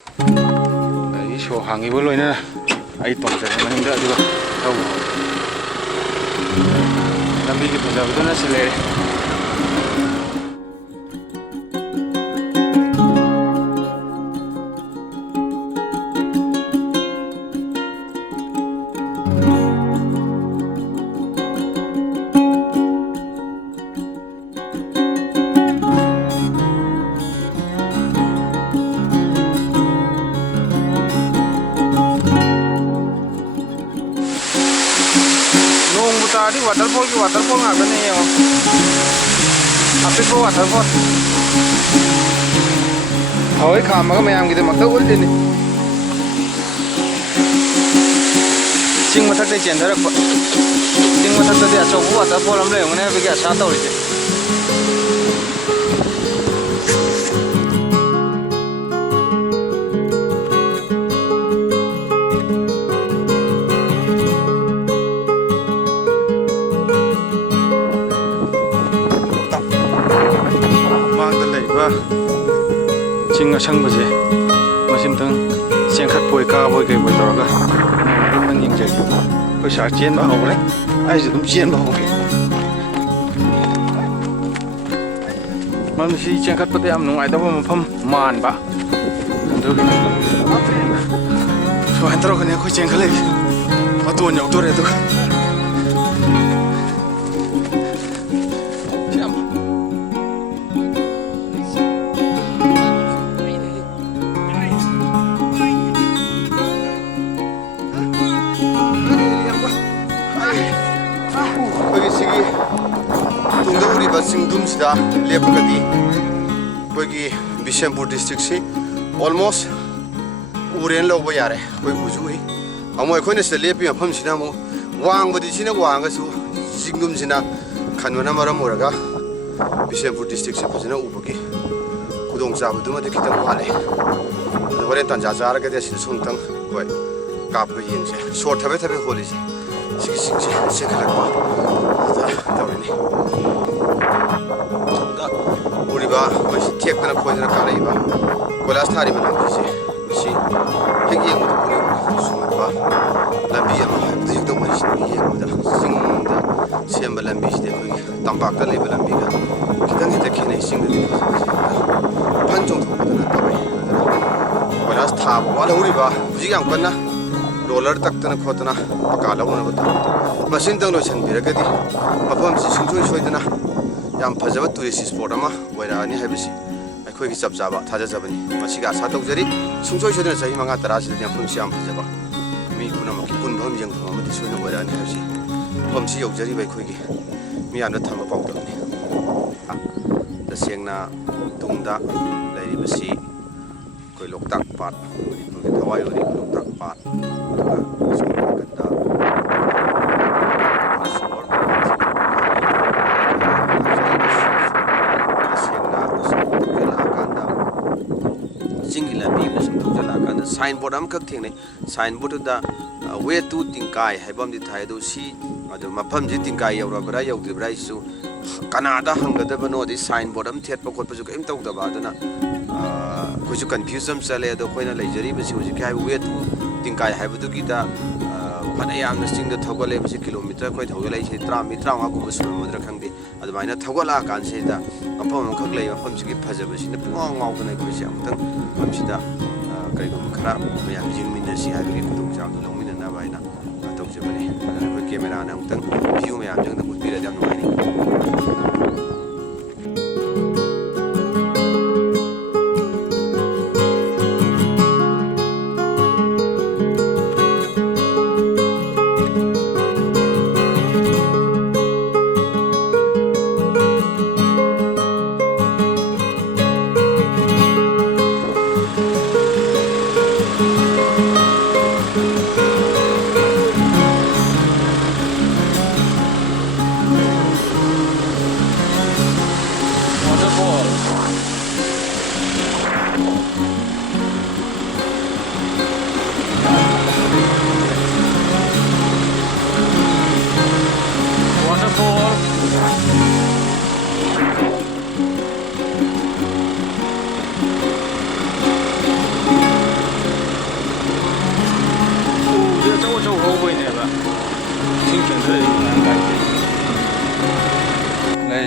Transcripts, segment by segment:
ꯑꯩ ꯁꯣ ꯍꯥꯡꯉꯤꯕ ꯂꯣꯏꯅꯅ ꯑꯩ ꯇꯣꯡꯖꯔꯦ ꯃꯅꯤꯡꯗ ꯑꯗꯨꯒ ꯇꯧꯕ ꯂꯝꯕꯤꯒꯤ ꯐꯖꯕꯗꯨꯅ ꯁꯤ ꯂꯩꯔꯦ. Tadi waterfall nggak nih yo, tapi kok waterfall. Hoi kama mayam gitu makta ulti nih. Sing mata teh cendera kok. Sing mata teh dia coba waterfall amle, mana bikin asal tahu itu. ꯆꯤꯡ ꯑꯁꯪꯕꯁꯦ ꯃꯁꯤꯝꯇꯪ ꯆꯦꯟꯈꯠꯄꯣꯏ ꯀꯥꯕꯣꯏ ꯀꯩꯕꯣꯏ ꯇꯧꯔꯒ ꯑꯗꯨꯝ ꯌꯦꯡꯖꯒꯦ. ꯑꯩꯈꯣꯏ ꯁꯥꯔ ꯆꯦꯟꯕ ꯍꯧꯔꯦ. ꯑꯩꯁꯨ ꯑꯗꯨꯝ ꯆꯦꯟꯕ ꯍꯧꯒꯦ. ꯃꯔꯝꯗꯤ ꯆꯦꯟꯈꯠꯄꯗ ꯌꯥꯝ ꯅꯨꯡꯉꯥꯏꯇꯕ ꯃꯐꯝ ꯃꯥꯟꯕ ꯑꯗꯨꯒꯤ ꯁꯨꯃꯥꯏꯅ ꯇꯧꯔꯒꯅꯦ ꯑꯩꯈꯣꯏ ꯆꯦꯟꯈꯠꯂꯛꯏꯁꯦ. ꯃꯇꯣꯟ ꯌꯧꯗꯣꯔꯦ ꯑꯗꯨꯒ ꯁꯤꯡꯗꯨꯝꯁꯤꯗ ꯂꯦꯞꯄꯒꯗꯤ ꯑꯩꯈꯣꯏꯒꯤ ꯕꯤꯁꯦꯝꯄꯨꯔ ꯗꯤꯁꯇ꯭ꯔꯤꯛꯁꯤ ꯑꯣꯜꯃꯣꯁ ꯎꯔꯦꯅ ꯂꯧꯕ ꯌꯥꯔꯦ. ꯑꯩꯈꯣꯏ ꯎꯁꯨ ꯎꯏ. ꯑꯃꯨꯛ ꯑꯩꯈꯣꯏꯅ ꯁꯤꯗ ꯂꯦꯞꯄꯤ ꯃꯐꯝꯁꯤꯅ ꯑꯃꯨꯛ ꯋꯥꯡꯕꯗꯤ ꯁꯤꯅ ꯋꯥꯡꯉꯒꯁꯨ ꯆꯤꯡꯗꯨꯝꯁꯤꯅ ꯈꯟꯕꯅ ꯃꯔꯝ ꯑꯣꯏꯔꯒ ꯕꯤꯁꯦꯝꯄꯨꯔ ꯗꯤꯁꯇ꯭ꯔꯤꯛꯁꯤ ꯐꯖꯅ ꯎꯕꯒꯤ ꯈꯨꯗꯣꯡꯆꯥꯕꯗꯨꯃꯗꯤ ꯈꯤꯇꯪ ꯋꯥꯠꯂꯦ. ꯑꯗꯣ ꯍꯣꯔꯦꯟ ꯇꯥꯟꯖꯥ ꯆꯥꯔꯒꯗꯤ ꯑꯁꯤꯗꯁꯨ ꯑꯃꯨꯛꯇꯪ ꯑꯩꯈꯣꯏ ꯀꯥꯞꯄꯒ ꯌꯦꯡꯁꯦ. ꯁꯣꯔ ꯊꯕꯦ ꯊꯕꯦ ꯍꯣꯜꯂꯤꯁꯦ ꯁꯤꯒꯤ ꯆꯤꯡꯁꯦ ꯆꯦꯟꯈꯠꯂꯛꯄ ꯇꯧꯔꯤꯅꯤ. 우리가 거기서 튀었거나 거기서 가라이바 골라스 타리바 람비지 그것이 핵이 영어도 보내고 수만과 람비 아마 하이브도 원시는 이해보다 싱다 시엠바 람비시대 거기 담박다 레벨 람비가 기당에다 캐네 싱들이 판정도보다는 더해 골라스 타고 와라 우리가 부지가 안 끝나 롤러 닦더나 코드나 바까라고는 것도 마신당로 전비라거디 마펌지 승존 소이드나 ꯌꯥꯝ ꯐꯖꯕ ꯇꯨꯔꯤꯁ ꯁ꯭ꯄꯣꯠ ꯑꯃ ꯑꯣꯏꯔꯛꯑꯅꯤ ꯍꯥꯏꯕꯁꯤ ꯑꯩꯈꯣꯏꯒꯤ ꯆꯞ ꯆꯥꯕ ꯊꯥꯖꯖꯕꯅꯤ. ꯃꯁꯤꯒ ꯑꯁꯥ ꯇꯧꯖꯔꯤ. ꯁꯨꯡꯁꯣꯏ ꯁꯣꯏꯗꯅ ꯆꯍꯤ 5-10ꯁꯤꯗ ꯃꯐꯝꯁꯤ ꯌꯥꯝ ꯐꯖꯕ ꯃꯤ ꯄꯨꯝꯅꯃꯛꯀꯤ ꯄꯨꯟꯐꯝ ꯌꯦꯡꯐꯝ ꯑꯃꯗꯤ ꯁꯣꯏꯅ ꯑꯣꯏꯔꯛꯑꯅꯤ ꯍꯥꯏꯕꯁꯤ ꯃꯐꯝꯁꯤ ꯌꯧꯖꯔꯤꯕ ꯑꯩꯈꯣꯏꯒꯤ ꯃꯤꯌꯥꯝꯗ ꯊꯝꯕ ꯄꯥꯎꯗꯝꯅꯤ. ꯇꯁꯦꯡꯅ ꯇꯨꯡꯗ ꯂꯩꯔꯤꯕꯁꯤ ꯑꯩꯈꯣꯏ ꯂꯣꯛꯇꯥꯛ ꯄꯥꯠ ꯃꯅꯤꯄꯨꯔꯒꯤ ꯊꯋꯥꯏ ꯑꯣꯏꯔꯤꯕ ꯂꯣꯛꯇꯥꯛ ꯄꯥꯠ साइनबोर्ड अमखक थेंगने साइनबोर्ड वे टू तिंकाई हाइबमदि थाय दो सी अदु मफम जि तिंकाई यौरबरा यौदिबरा इसु कनादा हंगदबनो दि साइनबोर्ड अम थेटप खोटपसु कइम तौदबा अदना कुछ कंफ्यूज अम चले अदो खोइना लेजरी बसि हुजि काय way to तिंकाई हाइबदु Gida फने यामन Singh the थगले बसि किलोमीटर खोइ थगले छि 30 गुम सुरमद्र खंगदि अदमाइना थगला कानसेदा मफम अमखक लेय मफम सिगि फजबसिना पुंगाव गावदना खोइसि अमतंग मफसिदा कईगुम खरा मैं जिंगमिनसी हाइबगी खुदोंचाबदु लौमिननाबा हाइना तौजबने अखोइ कैमेराना अमतंग व्यू मैम जोंदा उतबिरदि याम नुंगाइनि.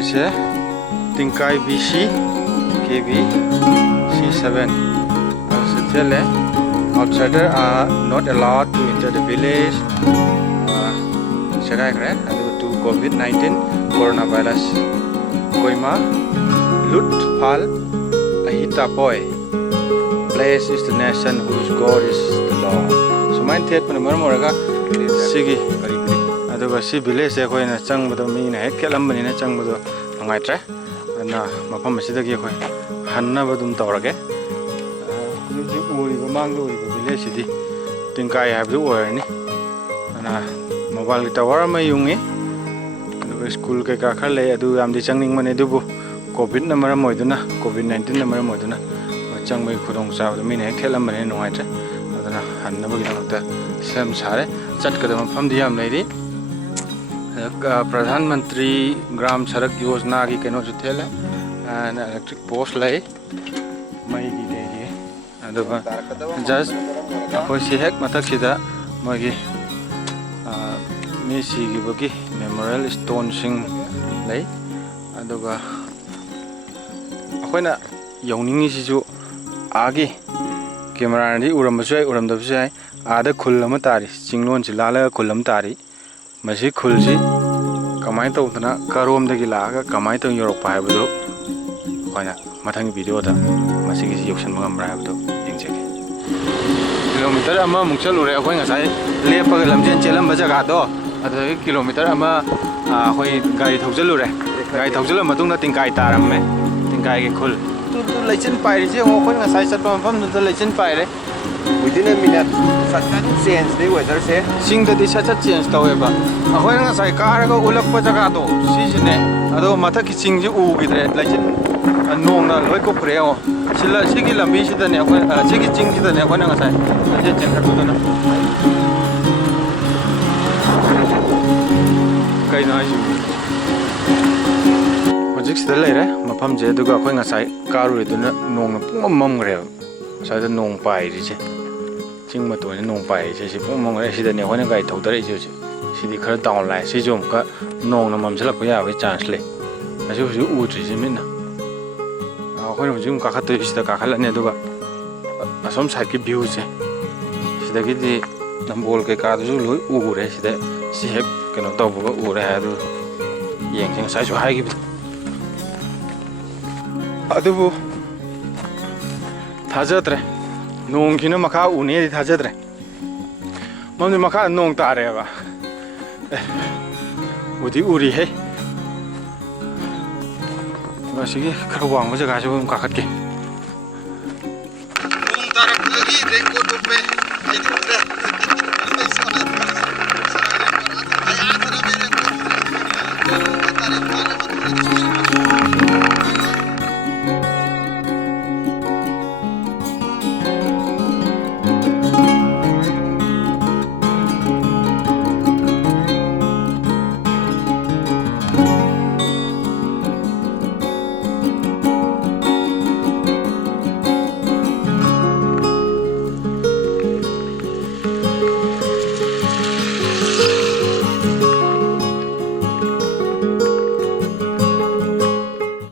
ꯃꯁꯤꯁꯦ ꯇꯤꯡꯀꯥꯏ BC KB C7 ꯊꯦꯠꯂꯦ outsider are not allowed to enter the village ꯁꯦꯒꯥꯏꯈ꯭ꯔꯦ ꯑꯗꯨꯒ to COVID-19 coronavirus Koima Lut Phal Ahitapoi place is the nation whose God is the Lord sumain theta maram oraga sigi aduga si village se khoina changbado mi na hek kelambani na changbado ngai na mafam asidagi khoi hanna badum tawrage ji uriba manglo uriba village sidi tingkai habdu orani na mobile tower ma yungi school ke ka khale adu amdi changning mane dubu covid na maram moiduna COVID-19 na maram moiduna changbai khudong chaw mi ne thelam mane nongai tra adana hanna bagi na sem sare chat ka dam pham diam nei ri Pradhan Mantri Gram Sadak Yojana ki keno chu thele and electric post lai mai gi de gi aduga just akoi si hek matak sida magi mi si gi bagi memorial stone sing lai aduga akoina yawningi si ju agi camera ni uram basai uram da basai ada khul lama tari chinglon chi lala khul lam tari masi khul si kamai tawdana karom dagi laga kamai taw yorok pa habdo koina mathang video da masi gi yoksan mangam ra habdo yengchege kilometer ama mungchal ure akoi ngasai lepaga lamjen chelam ba jaga do adagi kilometer ama akoi gari thaujalure gari thaujalam matungna tingkai taramme tingkai ge khul tu leichin pai ri je akoi ngasai chat pam pham tu leichin pai re within a minute sudden change the weather se sing da disha cha change taweba akoi ngasai car ga ulak pa jaga do si jine ado mathak ki sing ji u gidre leichin nong na loi ko pre o sila sigi lambi sida ne akoi sigi ching sida ne akoi ngasai je chen khat do na kai na ji hojik sida leire mafam je duga akoi ngasai karu ri duna nong pum mam gre sai da nong pai ri je ching ma to ne nong pai je si pum mam gre sida ne akoi na gai thau dare je sidi khar down lai si jom ka nong na mam sala ko ya we chance le asu ju u tri ji min na akoi na jum ka khat to sida ka khala ne duga asom side ki view je sida gi di nambol ke ka du loi u re sida si hek keno tawbu ga u re ha du yeng sing sai ju hai gi adubu thajatre nong kina makha une di thajatre mamni makha nong tare ba udi uri he masigi khar wang ma jaga ju ka khat ke nong tarak lagi record pe ai